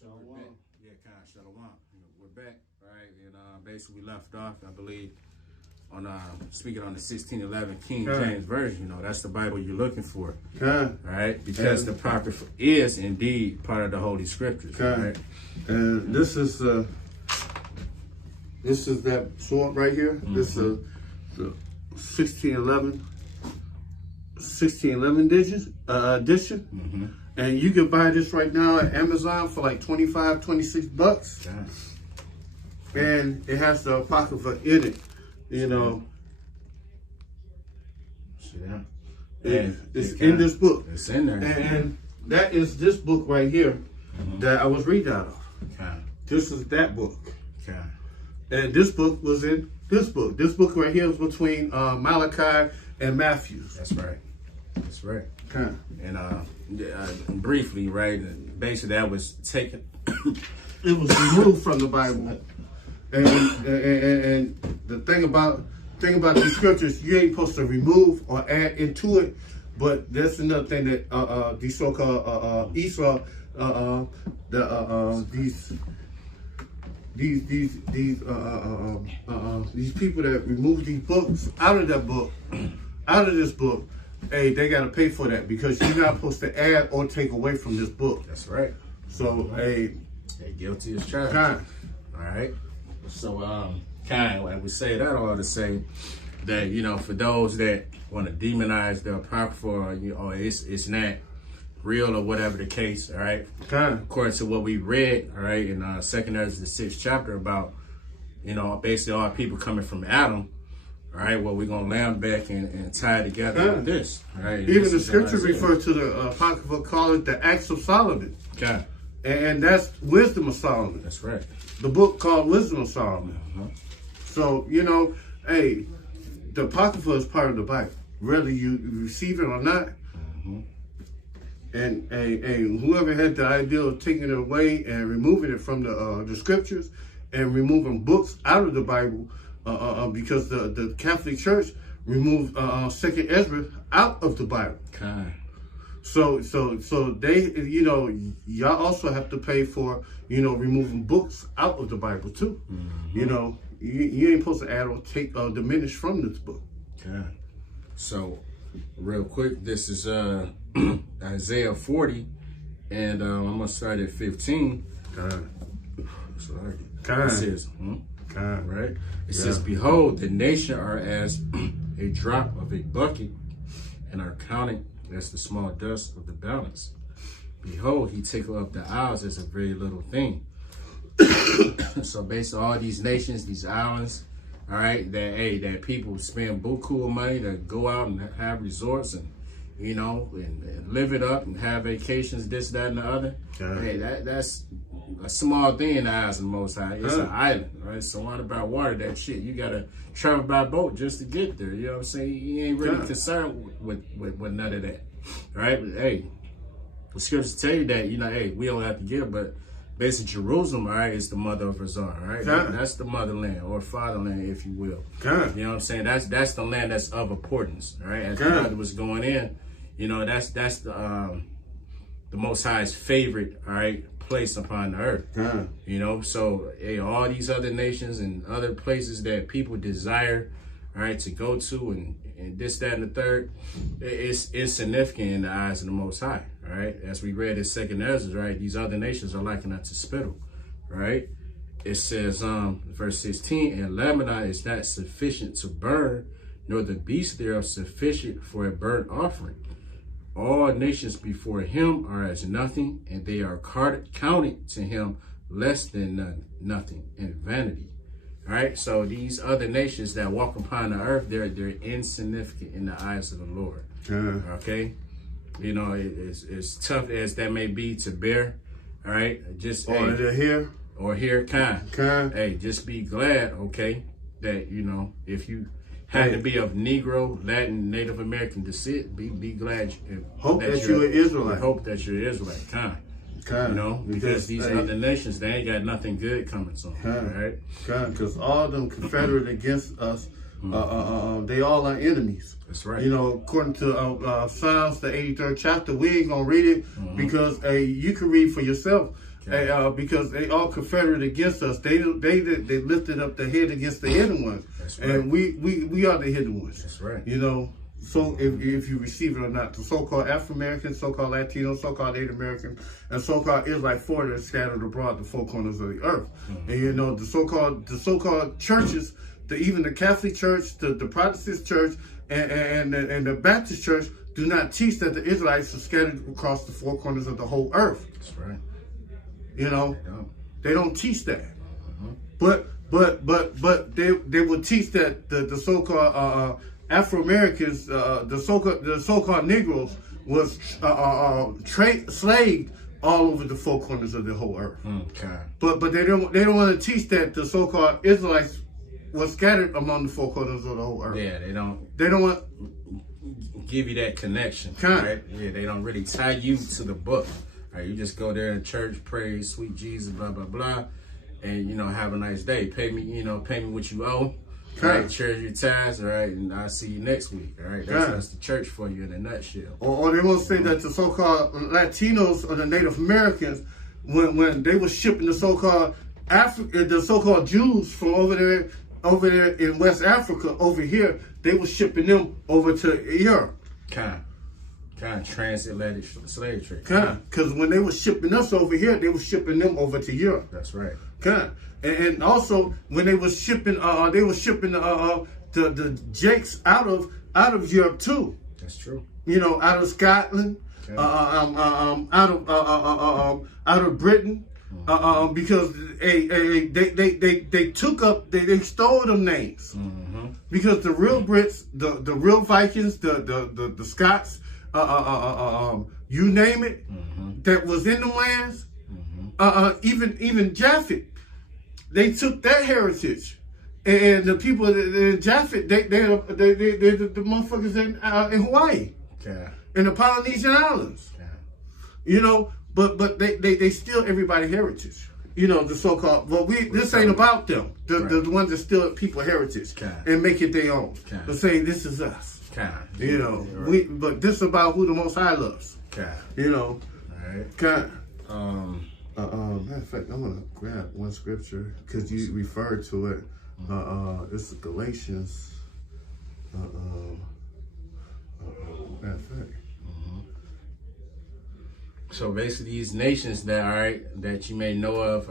Shalom. Yeah, kind of shalom. We're back, right? And basically we left off, I believe, on speaking on the 1611 King James Version. That's the Bible you're looking for, right? Because the Apocrypha is indeed part of the Holy Scriptures, right? And this is that sword right here. This is the 1611 edition. And you can buy this right now at Amazon for like 25, 26 bucks. And it has the Apocrypha in it, It's in this book. It's in there. And that is this book right here that I was reading out of. This is that book. And this book was in this book. This book right here is between Malachi and Matthew. That's right. That's right. And briefly, right, basically that was taken. It was removed from the Bible. And the thing about these scriptures, you ain't supposed to remove or add into it. But that's another thing that these so-called Esau, these people that remove these books out of that book, out of this book, hey, they got to pay for that because you're not supposed to add or take away from this book. That's right. So, hey, guilty as charged. All right. So, like we say that all to say that, for those that want to demonize the Apocrypha or, it's not real or whatever the case, all right? According to what we read, all right, in 2nd Ezra, the 6th chapter about, basically all people coming from Adam, all right, well, we're going to land back and tie it together with this, all right? Even the scriptures refer to the Apocrypha, call it the Acts of Solomon. And that's Wisdom of Solomon. That's right. The book called Wisdom of Solomon. So, hey, the Apocrypha is part of the Bible, whether you receive it or not. And whoever had the idea of taking it away and removing it from the scriptures and removing books out of the Bible, because the Catholic Church removed 2nd Ezra out of the Bible. So they, y'all also have to pay for, removing books out of the Bible too. You ain't supposed to add or take or diminish from this book. So, real quick, this is Isaiah 40, and I'm gonna start at 15. It says, right? It says, "Behold, the nation are as a drop of a bucket, and are counted as the small dust of the balance. Behold, he taketh up the isles as a very little thing." So based on all these nations, these islands, all right, that people spend buku of money to go out and have resorts and and live it up and have vacations, this, that, and the other. Hey, that's a small thing in the eyes of the Most High. It's an island, right? Surrounded by water. That shit, you gotta travel by boat just to get there. You know what I'm saying? You ain't really concerned with none of that, right? But, hey, the scriptures tell you that hey, we don't have to give, but basically Jerusalem, all right, is the mother of Hazar, right? That's the motherland or fatherland, if you will. You know what I'm saying? That's the land that's of importance, all right? As the brother was going in, that's the Most High's favorite, all right, place upon the earth. So hey, all these other nations and other places that people desire, all right, to go to and this, that, and the third, it's insignificant in the eyes of the Most High, all right? As we read in 2nd Ezra, right, these other nations are likened unto spittle, right? It says, verse 16, "And Lebanon is not sufficient to burn, nor the beasts thereof sufficient for a burnt offering. All nations before him are as nothing, and they are counted to him less than nothing and vanity." All right, so these other nations that walk upon the earth, they're insignificant in the eyes of the Lord. Okay, as tough as that may be to bear. All right, just here, hey, just be glad, okay, that if you had to be of Negro, Latin, Native American descent, be glad. Hope that you're an Israelite. Hope that you're Israelite. Because these other nations, they ain't got nothing good coming to them, right? Because all of them confederate against us, they all are enemies. That's right. According to Psalms, the 83rd chapter, we ain't gonna read it because you can read for yourself. because they all confederate against us. They lifted up the head against the hidden ones, right. And we are the hidden ones. That's right. You know. So if you receive it or not, the so-called Afro-American, so-called Latino, so-called Native American, and so-called Israelite foreigners scattered abroad the four corners of the earth. And you know, the so-called churches, even the Catholic Church, the Protestant Church, and the Baptist Church do not teach that the Israelites are scattered across the four corners of the whole earth. That's right. You know, they don't teach that. But they will teach that the so-called Afro-Americans, the so-called Negroes, was slaved all over the four corners of the whole earth. Okay. But they don't want to teach that the so-called Israelites were scattered among the four corners of the whole earth. Yeah, they don't want give you that connection. Right? Yeah, they don't really tie you to the book. Right? You just go there in church, pray, sweet Jesus, blah blah blah, and you know, have a nice day. Pay me what you owe. Right, cherish your tithes, all right, and I'll see you next week, all right? That's the church for you in a nutshell. Or they will say that the so-called Latinos or the Native Americans, when they were shipping the so-called Jews from over there in West Africa over here, they were shipping them over to Europe. Kind of transatlantic slave trade. Because when they were shipping us over here, they were shipping them over to Europe. That's right. And also when they were shipping the Jakes out of Europe too. That's true. You know, out of Scotland, out of Britain, because they stole them names. Because the real Brits, the real Vikings, the Scots, you name it, that was in the lands, even Japhet. They took their heritage, and the people in Japhet, they're the motherfuckers in Hawaii, in the Polynesian Islands. You know, but they steal everybody's heritage. You know, the so-called. Well, this ain't about them. The ones that steal people's heritage and make it their own. But saying this is us. You know, but this is about who the Most High loves. You know, matter of fact, I'm gonna grab one scripture because you referred to it. This is Galatians. Matter of fact. So basically, these nations that you may know of,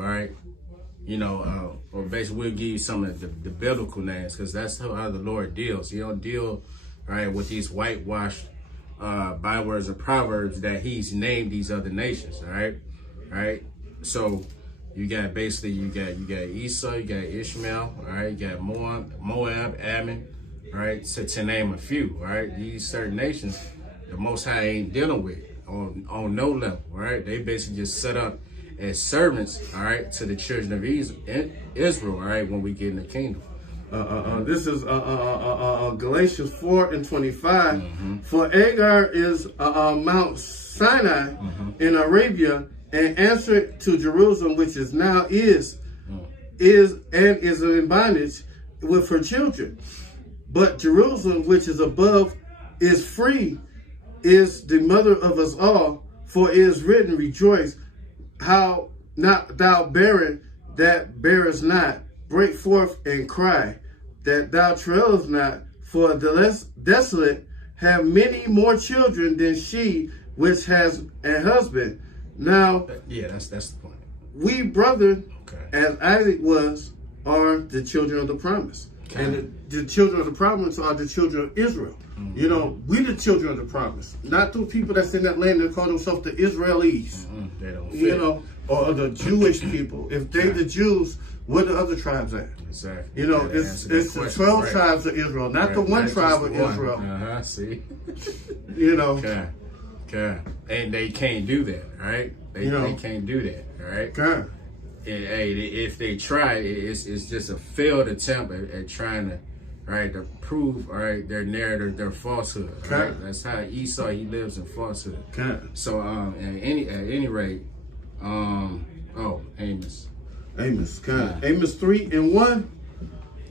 you know, or basically we'll give you some of the biblical names because that's how the Lord deals. You don't deal, with these whitewashed bywords and proverbs that He's named these other nations. All right. So you got Esau, you got Ishmael, all right, you got Moab, Ammon, all right, to name a few, all right. These certain nations, the Most High ain't dealing with on no level, all right. They basically just set up as servants, all right, to the children of Israel, all right, when we get in the kingdom. This is Galatians 4:25. For Agar is Mount Sinai in Arabia, and answer to Jerusalem, which is now is in bondage with her children. But Jerusalem, which is above, is free, is the mother of us all. For it is written, rejoice, how not thou barren that bearest not, break forth and cry, that thou travailest not, for the less desolate have many more children than she which has a husband. Now, that's the point. We, brother, as Isaac was, are the children of the promise. And the children of the promise are the children of Israel. You know, we the children of the promise. Not those people that's in that land that call themselves the Israelis. They don't fit. You know, or the Jewish people. If they the Jews, where the other tribes at? Exactly. You know, it's the 12 tribes of Israel, not the one tribe of Israel. See? You know. And they can't do that, right? They can't do that, right? If they try, it's just a failed attempt at trying to prove, their narrative, their falsehood. Right? That's how Esau, he lives in falsehood. So at any rate, Amos. Amos 3:1.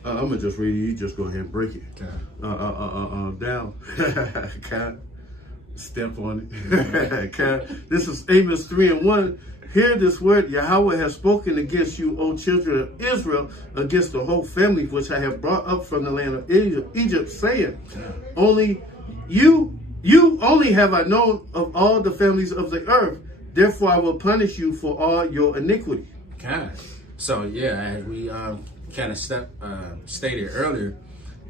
I'm gonna just read it. You just go ahead and break it. Down. Step on it. This is Amos 3:1. Hear this word Yahweh has spoken against you, O children of Israel, against the whole family which I have brought up from the land of Egypt, saying, only you only have I known of all the families of the earth. Therefore I will punish you for all your iniquity. God. So yeah, as we kind of stated earlier,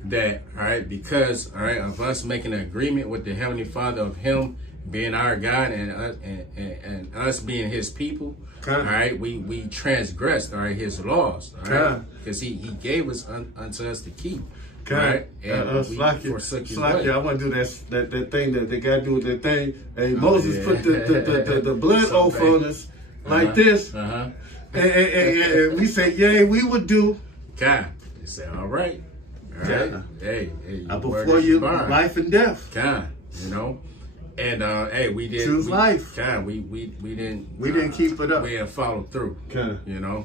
that because of us making an agreement with the Heavenly Father, of Him being our God and us being His people, we transgressed His laws, because He gave us unto us to keep. And forsook His way. I want to do that thing that they got to do with that thing. Hey, Moses put the blood oath on us like this, and we say, "Yea, we would do." God, they say, "All right, hey, before you, life and death." God, and we did choose life. God, we didn't keep it up. We didn't follow through.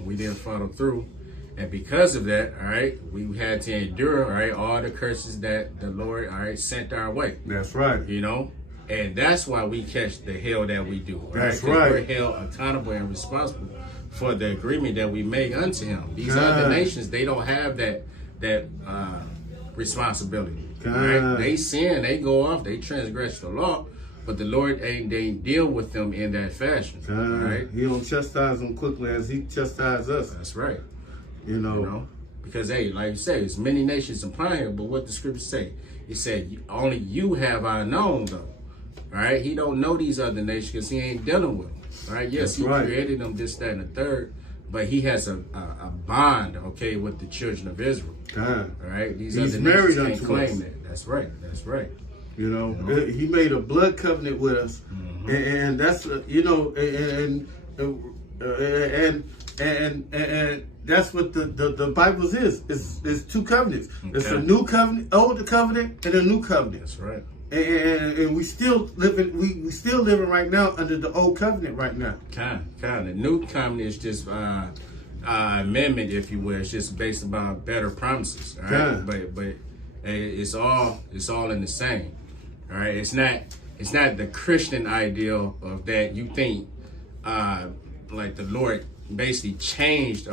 We didn't follow through. And because of that, we had to endure, all the curses that the Lord, sent our way. That's right. And that's why we catch the hell that we do. That's right. We're held accountable and responsible for the agreement that we make unto Him. These other nations, they don't have that responsibility. They sin, they go off, they transgress the law, but the Lord they deal with them in that fashion. He don't chastise them quickly as He chastises us. That's right. Because like you say, there's many nations upon here, but what the scriptures say, He said, only you have I known though. He don't know these other nations because He ain't dealing with them. Yes, He created them, this, that, and the third, but He has a bond, with the children of Israel. These He's other married nations can't claim us. that. That's right. That's right. He made a blood covenant with us, and that's and that's what the Bible is. It's two covenants. It's a new covenant, old covenant, and a new covenant. That's right. And we still living. We still living right now under the old covenant right now. Kind. The new covenant is just amendment, if you will. It's just based upon better promises. But it's all in the same. It's not the Christian ideal of that you think like the Lord basically changed.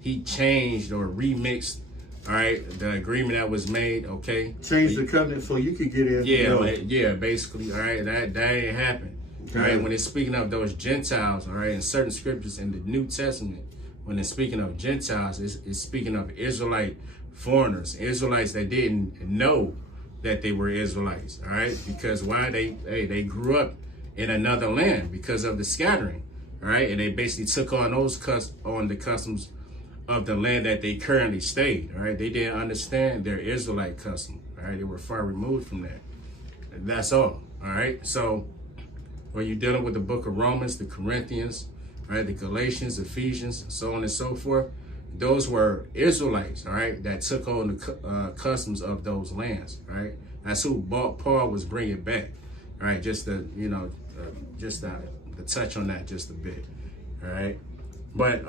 He changed or remixed. The agreement that was made. Changed the covenant so you could get in. Yeah. Basically, that ain't happened. When it's speaking of those Gentiles, in certain scriptures in the New Testament, when it's speaking of Gentiles, it's speaking of Israelite foreigners, Israelites that didn't know that they were Israelites. Because why they grew up in another land because of the scattering. And they basically took on the customs of the land that they currently stayed. They didn't understand their Israelite custom. They were far removed from that. That's all. So when you're dealing with the book of Romans, the Corinthians, the Galatians, Ephesians, so on and so forth, those were Israelites, that took on the customs of those lands. That's who Paul was bringing back. Just to touch on that just a bit. But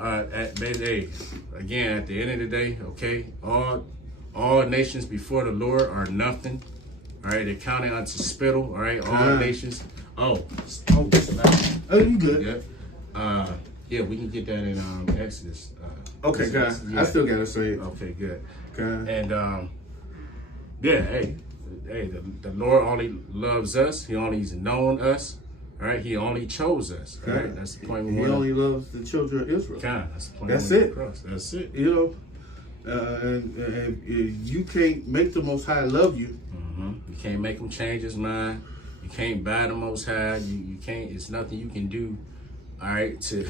again, at the end of the day, all nations before the Lord are nothing. They're counted unto spittle. All nations. Oh, you good? Yeah, we can get that in Exodus. Okay, guys. Yeah. I still gotta say it. Okay, good. Okay. And the Lord only loves us. He only's known us. He only chose us. That's the point. He only loves the children of Israel. That's the point. That's it. That's it. And you can't make the Most High love you. You can't make him change his mind. You can't buy the Most High. You can't. It's nothing you can do. To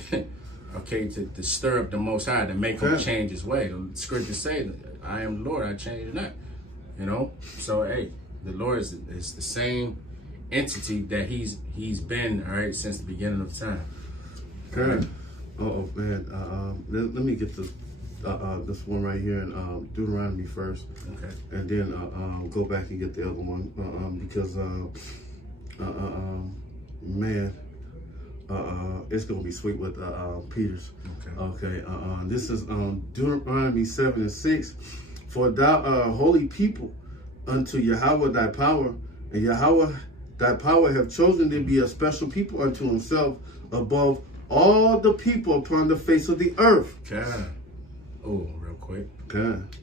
stir up the Most High to make him change his way. The scriptures say, "I am the Lord; I change not." So the Lord is the same entity that he's been since the beginning of time. Okay. Oh man. Let me get this one right here in Deuteronomy first. Okay. And then go back and get the other one because man. It's gonna be sweet with Peter's. Okay. This is Deuteronomy 7:6. For thou art a holy people unto Yahweh thy power, and Yahweh thy power have chosen to be a special people unto himself above all the people upon the face of the earth. God. Oh, real quick. God.